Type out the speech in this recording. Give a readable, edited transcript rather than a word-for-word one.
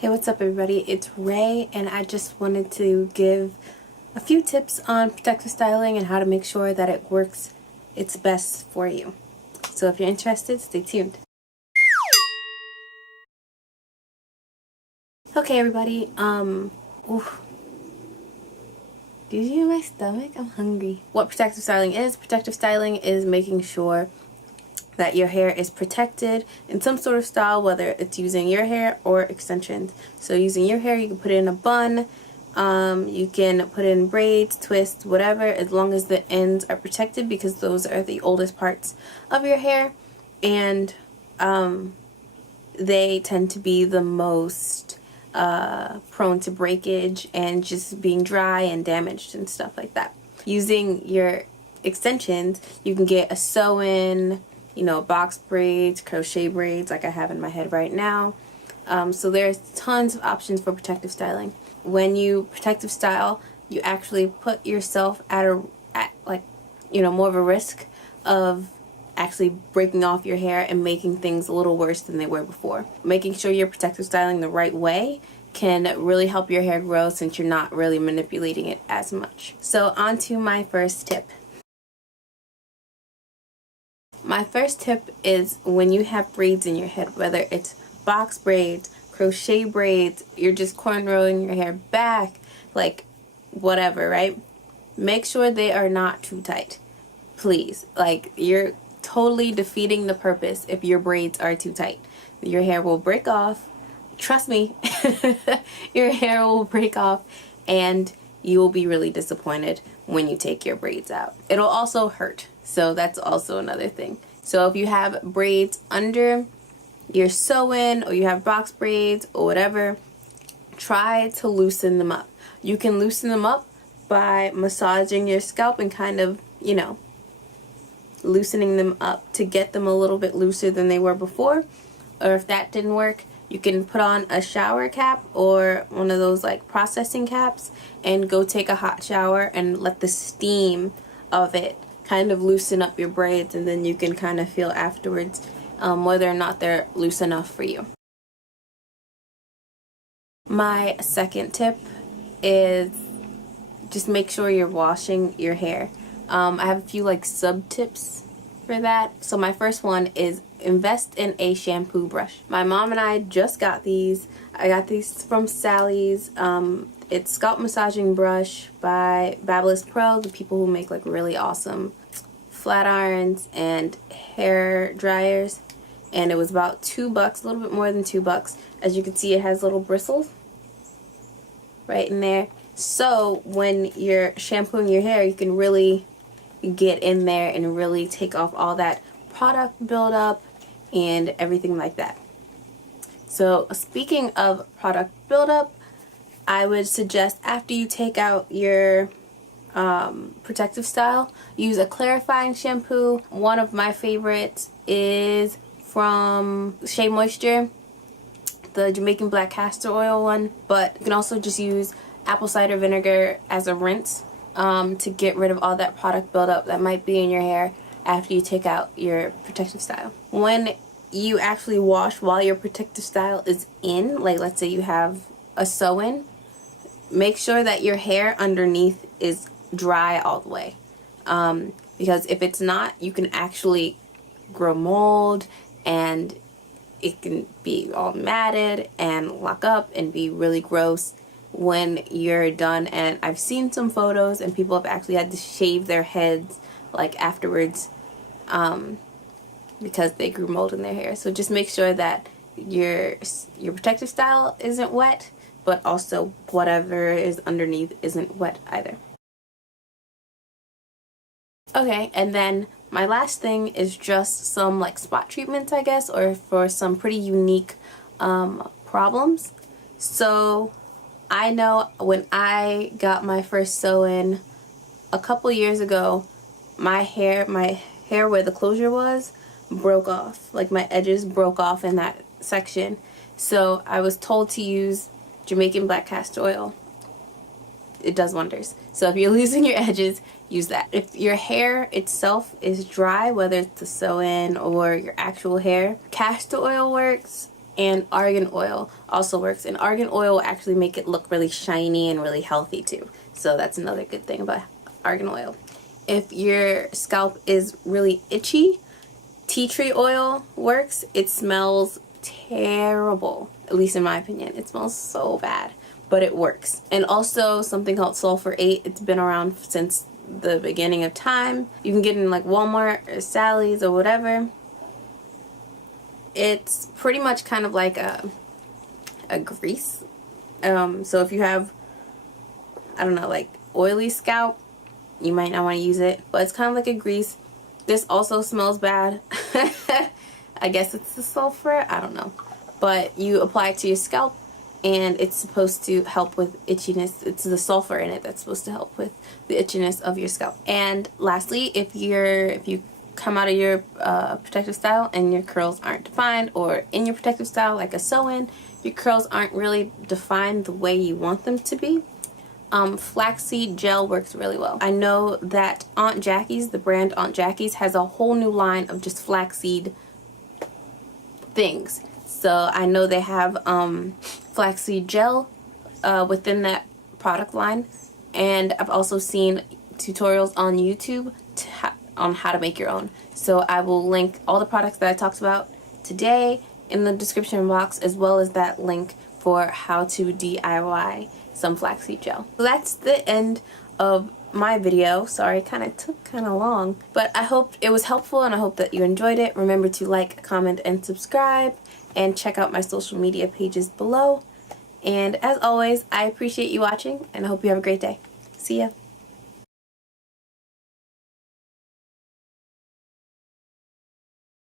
Hey, what's up everybody? It's Ray, and I just wanted to give a few tips on protective styling and how to make sure that it works its best for you. So if you're interested, stay tuned. Okay everybody, oof. Did you hear my stomach? I'm hungry. What protective styling is? Protective styling is making sure that your hair is protected in some sort of style, whether it's using your hair or extensions. So using your hair, you can put it in a bun, you can put it in braids, twists, whatever, as long as the ends are protected, because those are the oldest parts of your hair, and they tend to be the most prone to breakage and just being dry and damaged and stuff like that. Using your extensions, you can get a sew-in, box braids, crochet braids like I have in my head right now. So there's tons of options for protective styling. When you protective style, you actually put yourself at more of a risk of actually breaking off your hair and making things a little worse than they were before. Making sure you're protective styling the right way can really help your hair grow, since you're not really manipulating it as much. So on to my first tip. My first tip is, when you have braids in your head, whether it's box braids, crochet braids, you're just cornrowing your hair back, like whatever, right? Make sure they are not too tight. Please. Like, you're totally defeating the purpose if your braids are too tight. Your hair will break off. Trust me. Your hair will break off and you will be really disappointed when you take your braids out. It'll also hurt. So that's also another thing. So if you have braids under your sew-in, or you have box braids or whatever, try to loosen them up. You can loosen them up by massaging your scalp and kind of, loosening them up to get them a little bit looser than they were before. Or if that didn't work, you can put on a shower cap or one of those like processing caps and go take a hot shower and let the steam of it kind of loosen up your braids, and then you can kind of feel afterwards whether or not they're loose enough for you. My second tip is just make sure you're washing your hair. I have a few like sub tips for that. So my first one is invest in a shampoo brush. My mom and I just got these. I got these from Sally's. It's scalp massaging brush by Babyliss Pro, the people who make like really awesome flat irons and hair dryers. And it was about $2, a little bit more than $2. As you can see, it has little bristles right in there. So when you're shampooing your hair, you can really get in there and really take off all that product buildup and everything like that. So speaking of product buildup, I would suggest after you take out your protective style, use a clarifying shampoo. One of my favorites is from Shea Moisture, the Jamaican black castor oil one, but you can also just use apple cider vinegar as a rinse to get rid of all that product buildup that might be in your hair after you take out your protective style. When you actually wash while your protective style is in, like let's say you have a sew-in, make sure that your hair underneath is dry all the way, because if it's not, you can actually grow mold and it can be all matted and lock up and be really gross when you're done. And I've seen some photos and people have actually had to shave their heads like afterwards because they grew mold in their hair. So just make sure that your protective style isn't wet, but also whatever is underneath isn't wet either. Okay, and then my last thing is just some like spot treatments, I guess, or for some pretty unique problems. So I know when I got my first sew-in a couple years ago, my hair where the closure was broke off. Like my edges broke off in that section. So I was told to use Jamaican black castor oil. It does wonders. So if you're losing your edges, use that. If your hair itself is dry, whether it's the sew-in or your actual hair, castor oil works, And argan oil also works. And argan oil will actually make it look really shiny and really healthy too. So that's another good thing about argan oil. If your scalp is really itchy, tea tree oil works. It smells terrible, at least in my opinion. It smells so bad, but it works. And also something called sulfur 8. It's been around since the beginning of time. You can get it in like Walmart or Sally's or whatever. It's pretty much kind of like a grease. So if you have, I don't know, like oily scalp, you might not want to use it, but it's kind of like a grease. This also smells bad. I guess it's the sulfur, I don't know. But you apply it to your scalp and it's supposed to help with itchiness. It's the sulfur in it that's supposed to help with the itchiness of your scalp. And lastly, if you come out of your protective style and your curls aren't defined, or in your protective style like a sew-in, your curls aren't really defined the way you want them to be, flaxseed gel works really well. I know that Aunt Jackie's, the brand Aunt Jackie's, has a whole new line of just flaxseed things. So I know they have flaxseed gel within that product line, and I've also seen tutorials on YouTube on how to make your own. So I will link all the products that I talked about today in the description box, as well as that link for how to DIY some flaxseed gel. So that's the end of my video. Sorry, it kind of took kind of long, but I hope it was helpful and I hope that you enjoyed it. Remember to like, comment, and subscribe, and check out my social media pages below. And as always, I appreciate you watching and I hope you have a great day. See ya.